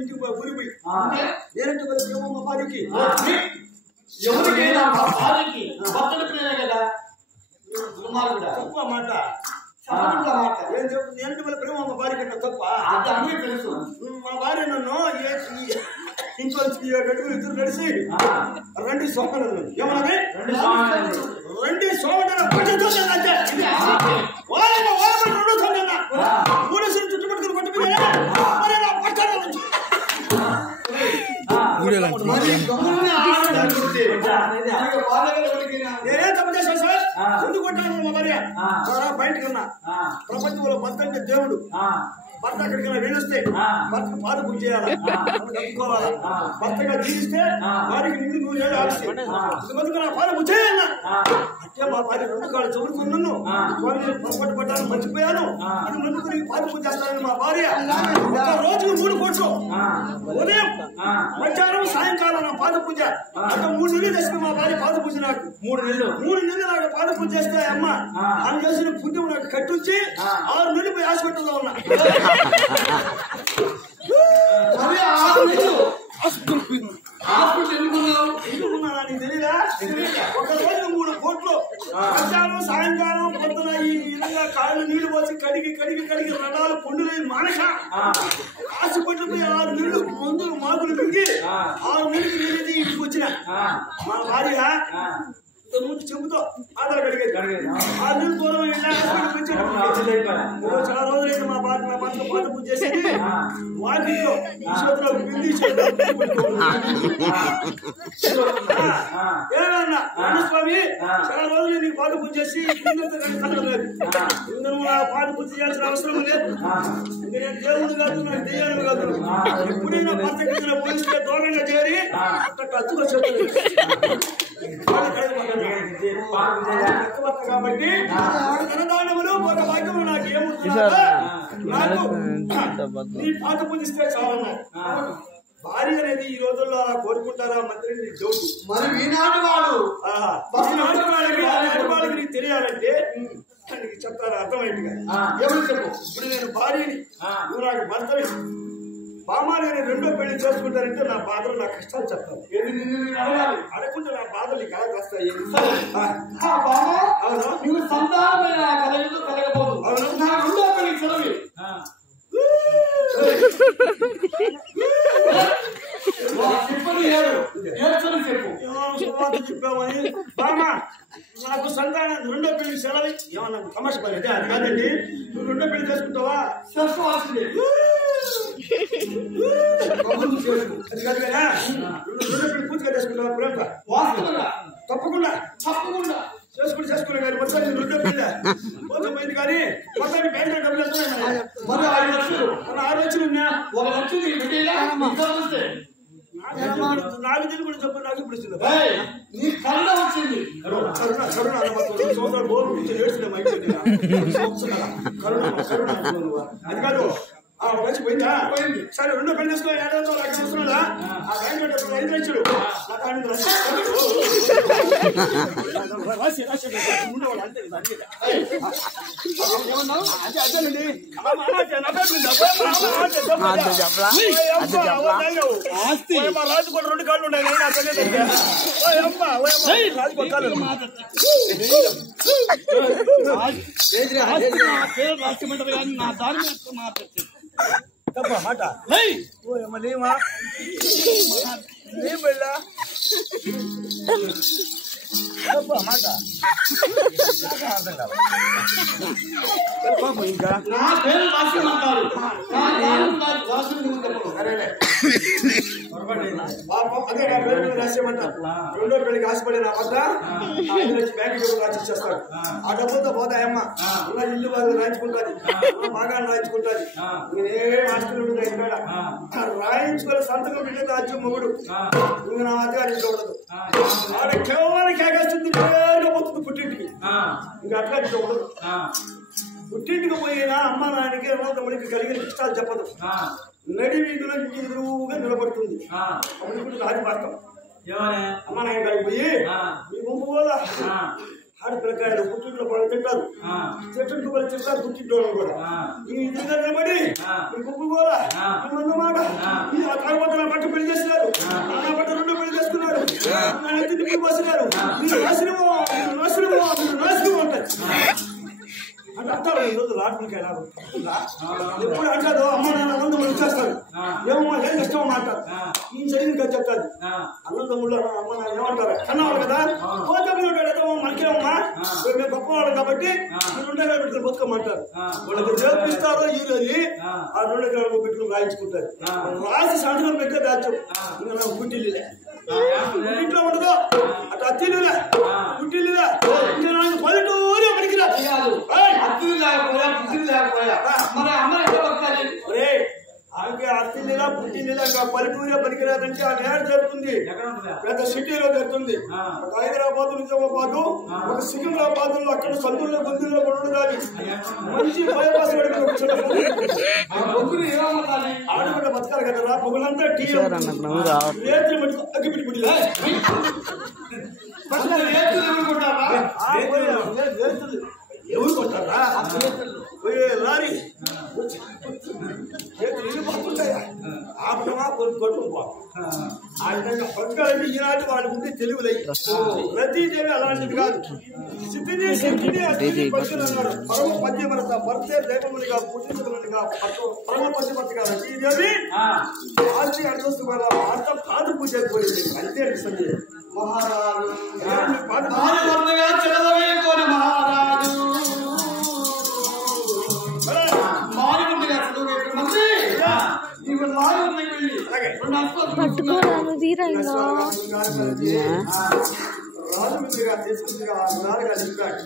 ఇంటికి ఊరిపోయి నేనంటే మరి ప్రేమ మా భార్యకి ఎవరికైనా మా భార్యకి భర్తల ప్రేమే కదా తక్కువ మాట మాట నేనంటే మరి ప్రేమ మా భార్య కంటే తప్ప అది అన్నీ తెలుసు. మా భార్య నన్ను ఇంట్లో ఇద్దరు నడిచి రండి సోమరు ఏమన్నది రండి సోమరు చుట్టుపట్టుకుని పట్టుకుని నేనే తప్పు చేశాను సార్ ఎందుకు కొట్టాను మా భార్య బయటకు ఉన్నా ప్రపంచంలో భర్త అంటే దేవుడు భర్త అక్కడికైనా వెళ్ళొస్తే భర్తకు పాలు పూజ చేయాలి కట్టుకోవాలా భర్తగా జీవిస్తే వారికి నిండు 3 ఏళ్ళు ఆలస్యం పాలు పూజ చేయాల అంటే మా భార్య 2 కాళ్ళు చదువుకున్నాను పొరపాటు పడ్డాను మర్చిపోయాను ఇది ముందుకు పాలు పూజ చేస్తానని మా భార్య రోజుకు 3 కోట్లు ఉదయం మధ్యాహ్నం సాయంకాలం నా పాద పూజ అంటే 3 నెలలు చేసిన మా భార్య పాద పూజ నాకు 3 నెలలు నాకు పాద పూజ చేస్తే అమ్మ ఆమె చేసిన పుణ్యం నాకు కట్టించి 6 నెలలు పోయి హాస్పిటల్లో ఉన్నా ఎందుకున్నానా నీకు తెలీదా ఒక రోజు 3 కోట్లు మధ్యాహ్నం సాయంకాలం పొద్దున ఈ విధంగా కాళ్ళు నీళ్లు పోసి కడిగి రడాలు పుండులు మానక హాస్పిటల్ పోయి 6 నెలలు మందులు మాకులు మింగి 6 నెలలు నేనైతే ఇంటికి వచ్చిన మా భార్య ముందు చెబుతో ఆధార్ కడిగేది 6 నెలలు దూరం చాలా రోజులైతే మా భర్త పాత పూజ చేసేది వాటిలో ఏమన్నా స్వామి చాలా రోజులు నీకు పాత పూజ చేసి లేదు నువ్వు పాత పూజ చేయాల్సిన అవసరం లేదు నేను దేవుడు కాదు నాకు దెయ్యాలు కాదు ఎప్పుడైనా భర్త పోలిస్తే దూరంగా చేరి అక్కడ ఖర్చుగా కాబట్టి ధనదానములు ఒక భాగ్యము నాకు ఏముంటుందా నాకు నీ పాత పూజిస్తే చాలన్నారు భార్య అనేది ఈ రోజుల్లో అలా కోరుకుంటారా మంత్రి జోడు మరి ఈనాటి వాళ్ళకి నీకు తెలియాలంటే నీకు చెప్తారా అర్థమైందిగా ఎవరు చెప్పు ఇప్పుడు నేను భార్యని నువ్వు నాకు భర్తని బామాని రెండో పెళ్లి చేసుకుంటారంటే నా బాధలు నా కష్టాలు చెప్తాను అడగకుంటే నా బాధలు నీకు ఎలా వస్తాయి అవును నువ్వు సంతానమైన కలగబోదు అవును నా రెండో పెళ్లి సెలవు చెప్పామని బామా నాకు సంతానం రెండో పెళ్లి సెలవు ఏమన్నా సమస్య పని అది కాదండి నువ్వు రెండో పెళ్లి చేసుకుంటావా చేసుకోవాల్సిందే అది కాదు కదా రెండో పెళ్లి పూర్తిగా చేసుకుంటావా ప్రేమ వాస్తవంగా తప్పకుండా చేసుకునే కానీ మొత్తం రెండో పెళ్లి కొంచెం పోయింది కానీ మొత్తాన్ని బ్యాంక్ డబ్బులు వెళ్తున్నాయి మరి 5 లక్షలు 6 లక్షలు ఉన్నా 1 లక్షలు నాకు తెలిసి కూడా చెప్పండి నాకు ఇప్పుడు ఇస్తుంది నీ కళ్ళ వచ్చింది సంవత్సరాలు బోర్డు నుంచి కరుణ అది కాదు మంచి పోయిందా సరే రెండో పెళ్లి చేసుకో 7 లక్షలు వస్తున్నాడా ఆ బ్యాంక్ 5 లక్షలు అదేనండి రాజు కూడా 2 కాళ్ళు ఉన్నాయి రాష్ట్రమంటారు కానీ నా దారి మాట్లాడుతుంది తప్ప మాట లేమా వెళ్ళా తప్ప మాట ఇంకా నా పేరు రాష్ట్రమంటారు అదే నా పేరు మీద రాసేయమంటారు రెండో పెళ్లికి ఆశపడి నా వద్ద 5 లక్షలు బ్యాంకు రాసిచ్చేస్తాడు ఆ డబ్బులతో పోతాయమ్మ ఉన్న ఇల్లు వాళ్ళు రాయించుకుంటుంది బాగా రాయించుకుంటుంది నేనేం ఆస్తులు రాయించుకొని సంతకం పెట్టే రాజ్యం మొగుడు ఇంక నా అధికారం ఉండదు ఆడ కేవలం కేకేస్తుంది నేరుగా పోతుంది పుట్టింటికి ఇంకా అట్లా ఉండదు పుట్టింటికి పోయినా అమ్మ నాన్నకి తమ్ముడికి కలిగిన ఇష్టాలు చెప్పదు నడి వీధిలో ఎదురుగా నిలబడుతుంది అప్పుడు ఆడి పడతాం అమ్మ నాయన కలిగిపోయి మీ గుంపు కూడా ఆడి పిల్లకాయలు పుట్టింట్లో పడ తింటారు చెట్టు కూడా తింటారు పుట్టింట్లో కూడా ఈ విధంగా నిలబడి మీ గుంపు కూడా అన్నమాట కాకపోతే నా పట్టు పెళ్లి చేస్తున్నారు, నా పట్టు రెండో పెళ్లి చేసుకున్నారు, నన్ను ఎత్తి తిప్పి పోస్తున్నారు. మీరు నాశనమో మీరు నాశనమో మీరు నాశనమో అంటారు. అంటే అంటారు ఈ రోజు రాట్లకి ఎలా ఎప్పుడు అంటారు అమ్మ నాన్న అన్నందమ్ములు ఇచ్చేస్తారు. ఏమమ్మా ఏం ఇష్టమో మాట్లాడు నేను చదివిన కదా చెప్తాది. అన్నందమ్ముళ్ళు అమ్మ నాన్న ఏమంటారు కన్నవాళ్ళు కదా, పోతే మనకేమమ్మా మేము గొప్పవాళ్ళం కాబట్టి మీరు ఉండగా పెట్టుకుని బతుకమ్మంటారు. వాళ్ళకి నేర్పిస్తారో ఈరోజు ఆ 2 ఎకరాలు పెట్టుకుని రాయించుకుంటారు. రాసి సంతకం పెట్టే దాచు ఇంకా నాకు గుడ్డిల్లులే ఇంట్లో ఉండదు అటు అత్తిల్లులే గుడ్డిల్లులే ఇంకా నాకు పల్లెటూరే పడికిరా అత్తులు లేకపోయా పుట్టిలు లేకపోయా మరి అమ్మ ఆమెకి అత్తిల్లిలా పుట్టిల్లిలా ఇంకా పల్లెటూరే పనికిరాదంటే ఆ నేర జరుగుతుంది. పెద్ద సిటీలో జరుగుతుంది. ఒక హైదరాబాద్ నిజామాబాదు ఒక సికింద్రాబాద్ లో అక్కడ సందుల్లో గొంతుల్లో పడుతుంది. మంచి బైపాస్ ఆడబిడ్డ బతకాలి కదరా. పొగలంతా టీ రేతులు మటుకు అగ్గిపిడి పుడిలే ఎవరు కొట్టారా లారీ ఇల్లు పడుతుంటాయా ఆపటమా కొట్టు ఆ విధంగా పక్కలంటే ఈనాటి వాళ్ళ ముందు తెలుగులై ప్రతిదేవి అలాంటిది కాదు. స్థితిని శక్తిని అస్థితి పట్టుకుని అన్నాడు. పరమ పద్యమరత భర్తే దైవమునిగా పుట్టినగా పరమ పద్యమర్తగా రతీదేవి ఆస్తి అడ్రస్ వల్ల అర్థం కాదు పూజ అయిపోయింది. అంతే సంజయ్ మహారాజు పట్టుకోరాను తీరంగా రాజుగా తీసుకుందిగా నాలుగా చెప్పాడు.